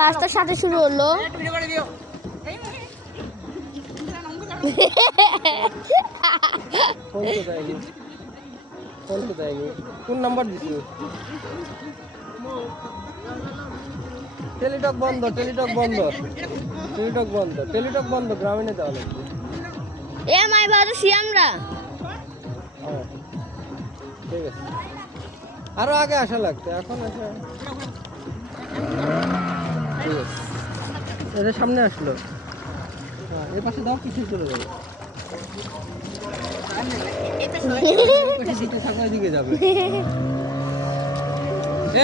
পাঁচটার সাথে শুরু হলো। কোন নাম্বার দিছি? টেলিটক বন্ধ, টেলিটক বন্ধ, টেলিটক বন্ধ, টেলিটক বন্ধ, গ্রামীণে দেওয়া লাগবে। এ মাই বাজে আমরা। হ্যাঁ ঠিক আছে, আরো আগে আসা লাগতো, এখন আসা ঠিক আছে। এটা সামনে আসলো, হ্যাঁ এর পাশে দাও, পিছিয়ে চলে যাবে। দিকে যাবে।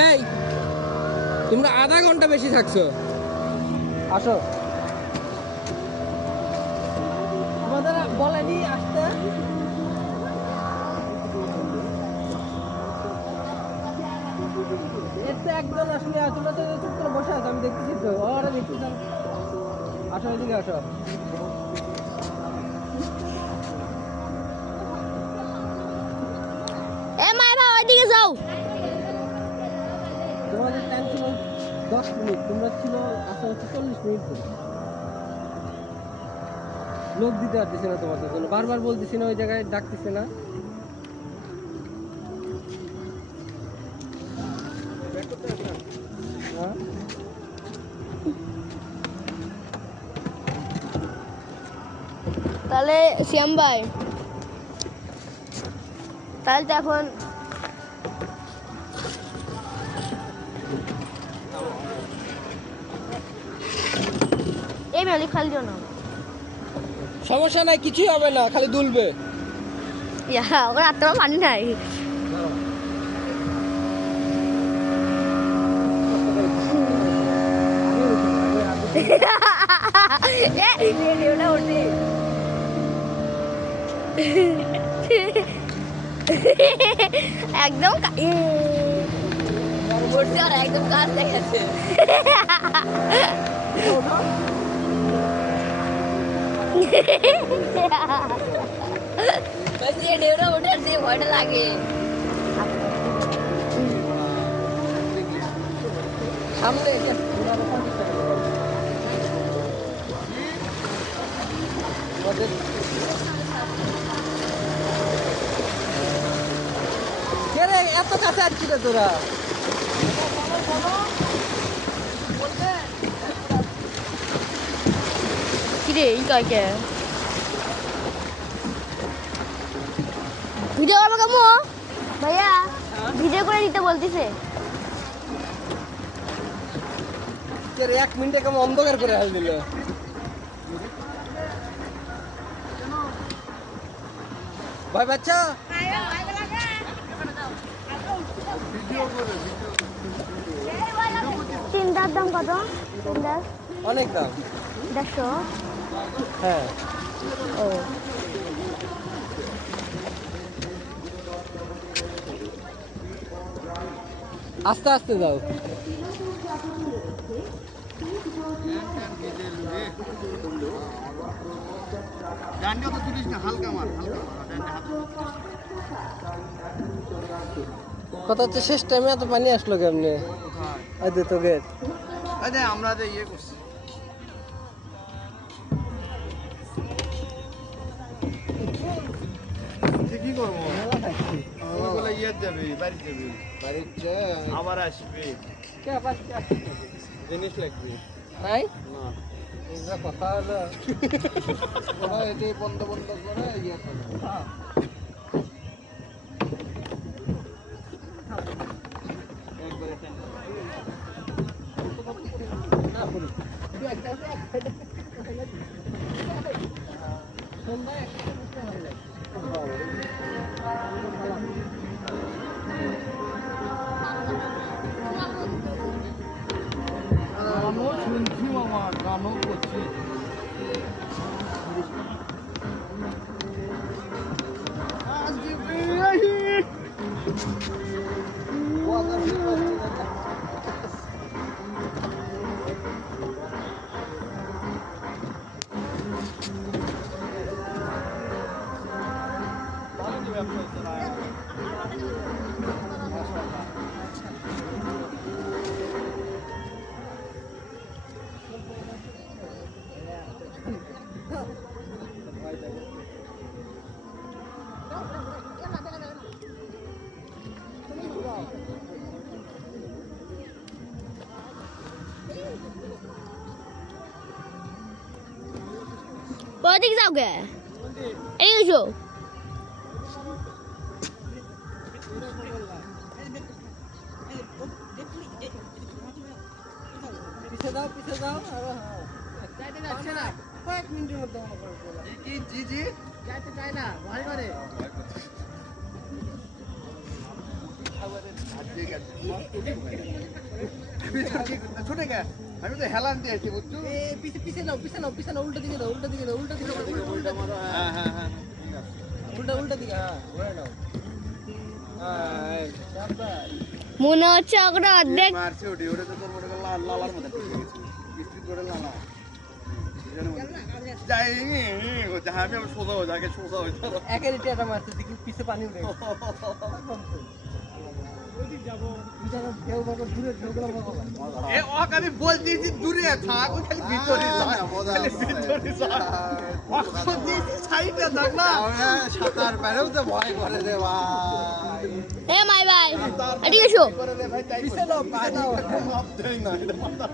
এই তোমরা আধা ঘন্টা বেশি থাকছো, আসো। আমাদের বলেনি আসতে। এতে একজন আসলে তোমরা তো চুপ করে বসে আছো, আমি দেখতেছি তো, ওরা দেখতেছি। আসো এদিকে আসো। এ মাই বা ওইদিকে যাও। তোমাদের টাইম ছিল 10 মিনিট, তোমরা ছিল আসা হচ্ছে 40 মিনিট ধরে। লোক দিতে পারতেছে না তোমাদের জন্য, বারবার বলতেছি না, ওই জায়গায় ডাকতেছে না। তাহলে শ্যাম ভাই, তাহলে তো এখন এই মেলি খালি দিও না। সমস্যা নাই, কিছুই হবে না, খালি দুলবে। ইয়া ওর রাত্রে পানি নাই। একদম একদম কাজ দেখাচ্ছে। ওঠার যে ভয়টা লাগে সামনে এত কাছে আসছি রে তোরা। কিরে এই কাকে ভিডিও করবো কামো ভাইয়া, ভিডিও করে দিতে বলতিছে। 1 মিনিটে কেমন অন্ধকার করে হাল দিল। ভাই বাচ্চা তিনটার দাম কত? তিনটার অনেক দাম, 150। হ্যাঁ। ও আস্তে আস্তে যাও। কথা হচ্ছে শেষ টাইমে এত পানি আসলো কেমনে? তো গেট আমরা ইয়ে করছি, কি করবো? ইয়ে যাবে, বাড়ি যাবে, বাড়িতে আবার আসবে, জিনিস লাগবে নাই না, কথা হলো এটি বন্ধ বন্ধ করে ইয়ে করবো। গানও শুনছি মামা, গানও করছি। ওদিকে যাও গে এই এসো পিছে যাও আরো যাইতে যাচ্ছে না কয়েক মিনিটের মধ্যে মনে করে কি জি জি যাইতে চায় না ভয় করে ঠিক আছে ছোটে কে আমি তো হেলান দিয়েছি বুঝছো এ পিছে নাও উল্টা দিকে দাও হ্যাঁ হ্যাঁ হ্যাঁ ঠিক আছে উল্টা দিকে হ্যাঁ ঘুরে নাও মনে হচ্ছে ওটা অর্ধেক মারছে ওটা তো তোর মনে কর লালার মধ্যে ঢুকে গেছে বিস্কুট করে লালা যাইনি আমি সোজা হয়ে যাকে সোজা হয়ে যাবো একের ইটা মারছে দেখি পিছে পানি উঠে এ ওকে আমি বলছি যে দূরে থাক ও খালি ভিতরে যায় খালি ভিতরে যায় ওকে দিছি সাইডে থাক না সাঁতার পারেও তো ভয় করে রে ভাই এ মাই ভাই এদিকে এসো করে রে ভাই তাই পিছে নাও মাপ দেই না এটা মাথা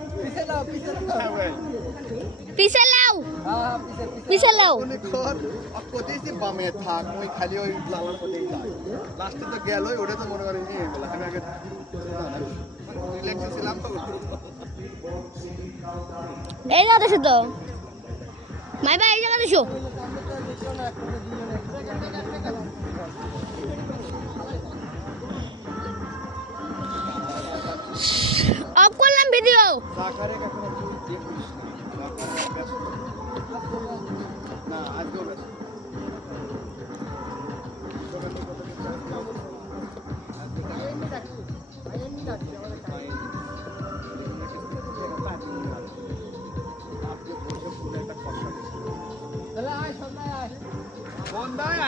ভাই পিছে লাও হ্যাঁ পিছে লাও মনে কর কোথায় বামে থাক ওই খালি ওই লালার মধ্যেই যায় লাস্টে তো গেল ওটা তো মনে করি নিয়ে গেল আমি আগে রিল্যাক্সে ছিলাম তো এই জায়গা দেখো তো মাই ভাই এই জায়গা দেখো অফ করলাম ভিডিও সাকারে কখনো দিয়ে করিস না আজকেও ব্যস্ত বন্দায়